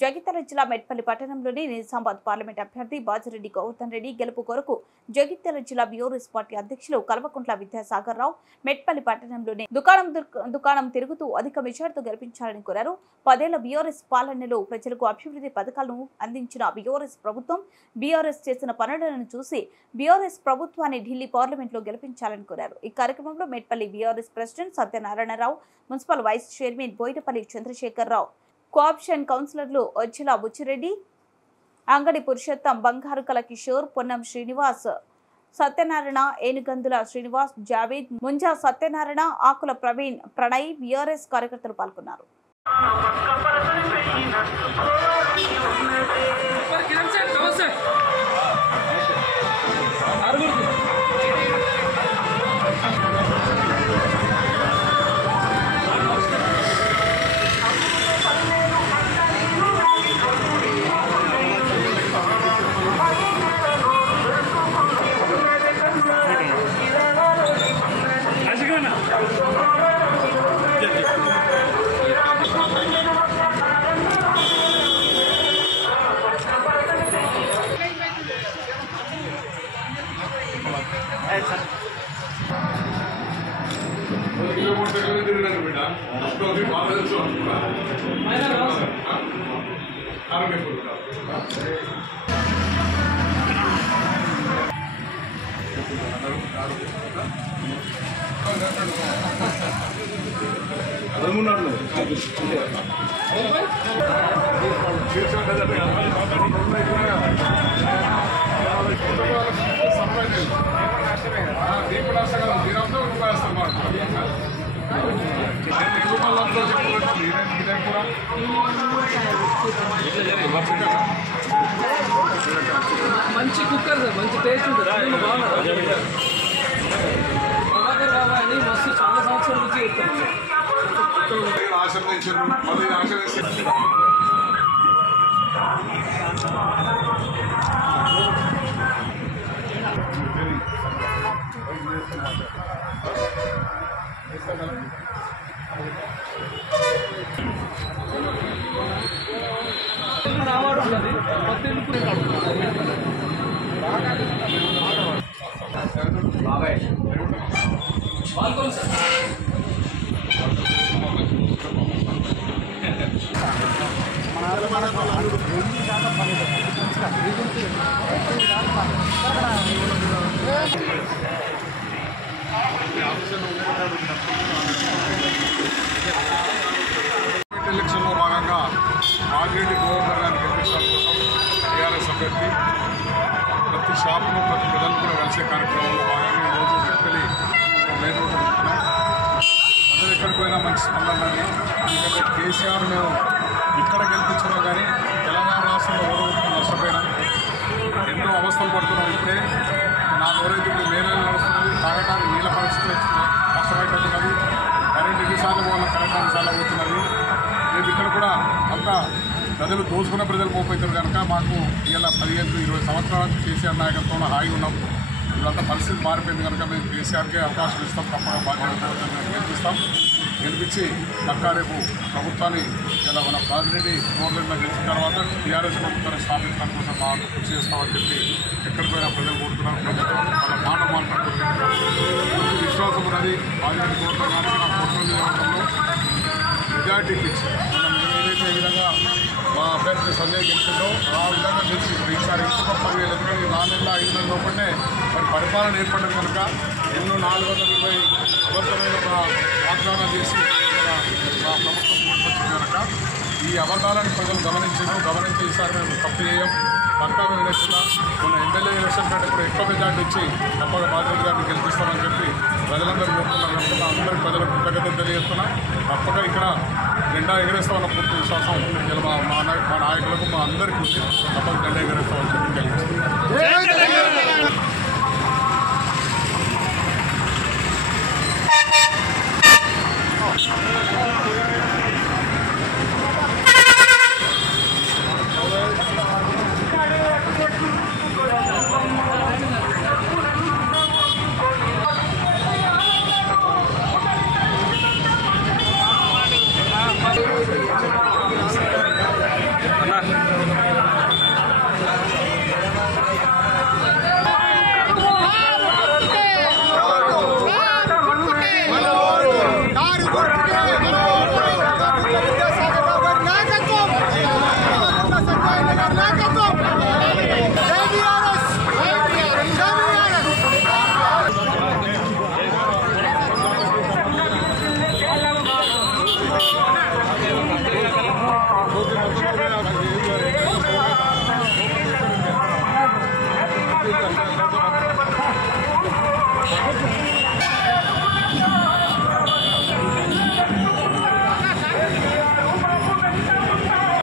జగిత్యాల జిల్లా మెట్పల్లి పట్టణంలోని నిజామాబాద్ పార్లమెంట్ అభ్యర్థి బాజిరెడ్డి గౌతమ్ రెడ్డి గెలుపు కొరకు జగిత్యాల జిల్లా బీఆర్ఎస్ పార్టీ అధ్యక్షులు కల్వకుంట్ల విద్యాసాగర్ రావు మెట్పల్లి పట్టణంలోని దుకాణం తిరుగుతూ అధిక మెజార్టీతో గెలిపించాలని కోరారు. 10 ఏళ్ల బీఆర్ఎస్ పాలనలో ప్రజలకు అభివృద్ధి పథకాలను అందించిన బీఆర్ఎస్ ప్రభుత్వం బీఆర్ఎస్ చేసిన పనులను చూసి బీఆర్ఎస్ ప్రభుత్వాన్ని ఢిల్లీ పార్లమెంట్లో గెలిపించాలని కోరారు. ఈ కార్యక్రమంలో Metpally BRS president Satyanarayana Rao, municipal vice chairman Boinapally Chandrashekar Rao, co-option కౌన్సిలర్లు ఒజ్జిల బుచ్చిరెడ్డి, అంగడి పురుషోత్తం, బంగారుకల కిషోర్, పొన్నం శ్రీనివాస్, సత్యనారాయణ, ఏనుగందుల శ్రీనివాస్, జావేద్, ముంజా సత్యనారాయణ, ఆకుల ప్రవీణ్, ప్రణయ్, బీఆర్ఎస్ కార్యకర్తలు పాల్గొన్నారు. మంచి కుక్కర్ మంచి టేస్ట్ ఉంటుంది. అని మస్తు చాలా సంవత్సరాల నుంచి రావడం ఉన్నది. ఎలక్షన్ లో భాగంగా బాజిరెడ్డి గవర్నర్ గారిని గెలిపించడం కోసం టీఆర్ఎస్ అభ్యర్థి ప్రతి షాపును ప్రతి ప్రజలు కూడా కలిసే కార్యక్రమంలో భాగంగా ఈరోజు మెట్పల్లి మెయిన్ రోడ్డు ఉంటున్నాం. ప్రజలు ఎక్కడికి పోయినా మంచి స్పందన. ఎందుకంటే కేసీఆర్ మేము ఇక్కడ గెలిపించినాం కానీ తెలంగాణ రాష్ట్రంలో ఓడగొట్టుకుని నష్టపోయినాం. ఎన్నో అవస్థలు పడుతున్నాం. ఇప్పుడే నా ఎవరైతే మే నెల నడుస్తున్నది, తాగడానికి నీళ్ళ పరిస్థితి కష్టమైపోతున్నది. కరెంట్ ఎన్నిసార్లు వాళ్ళ కరెంట్ అన్నిసార్లు అవుతున్నది. రేపు ఇక్కడ కూడా అంతా ప్రజలు దోచుకున్న ప్రజలు పోపోతారు కనుక మాకు ఇలా 15-20 సంవత్సరాల నుంచి కేసీఆర్ నాయకత్వంలో హాయి ఉన్నాం. ఇదంతా పరిస్థితి మారిపోయింది కనుక మేము కేసీఆర్కే అవకాశం ఇస్తాం. తప్పగా బాధ్యత గెలిపిస్తాం. గెలిపించి పక్కా రేపు ప్రభుత్వాన్ని ఇలా మన బాజిరెడ్డి గవర్నమెంట్లో గెలిచిన తర్వాత టీఆర్ఎస్ ప్రభుత్వాన్ని స్థాపించడం కోసం మా కృషి చేస్తామని చెప్పి ఎక్కడికి పోయినా ప్రజలు కోరుతున్నారు. ప్రజలు వాళ్ళ మాట మాట్లాడుతున్నారు. విశ్వాసం ఉన్నది. బాజిరెడ్డి గవర్నమెంట్ నా కోట్ల నియోజకవర్గంలో మెజార్టీ ఇచ్చి మనం ఏదైతే ఈ విధంగా మా అభ్యర్థి సంజయ్ గెలిచిందో ఆ విధంగా గెలిచి ఈసారి ఇంకొక 10,000 ఎందుకంటే 4 నెలల 5 నెలల లోపలనే మరి పరిపాలన ఏర్పడడం కనుక ఎన్నో 420 అబద్ధమైన వాగ్దానం చేసి మా ప్రభుత్వం వచ్చింది కనుక ఈ అబద్ధాలను ప్రజలు గమనించి ఈసారి మేము తప్పు చేయం. పక్కాగా ఎలక్షన్ మన ఎమ్మెల్యే ఎలక్షన్ కంటే కూడా ఎక్కువ మెజార్టీ ఇచ్చి తప్పగా బాజిరెడ్డి గారిని గెలిపిస్తామని చెప్పి ప్రజలందరూ కోరుతున్నారు కనుక అందరి ప్రజలకు కృతజ్ఞతలు తెలియజేస్తున్నా. తప్పగా ఇక్కడ జెండా ఎగరేస్తామన్న పూర్తి విశ్వాసం మా నాయకులకు మా అందరికీ తప్పక జెండా ఎగరేస్తామని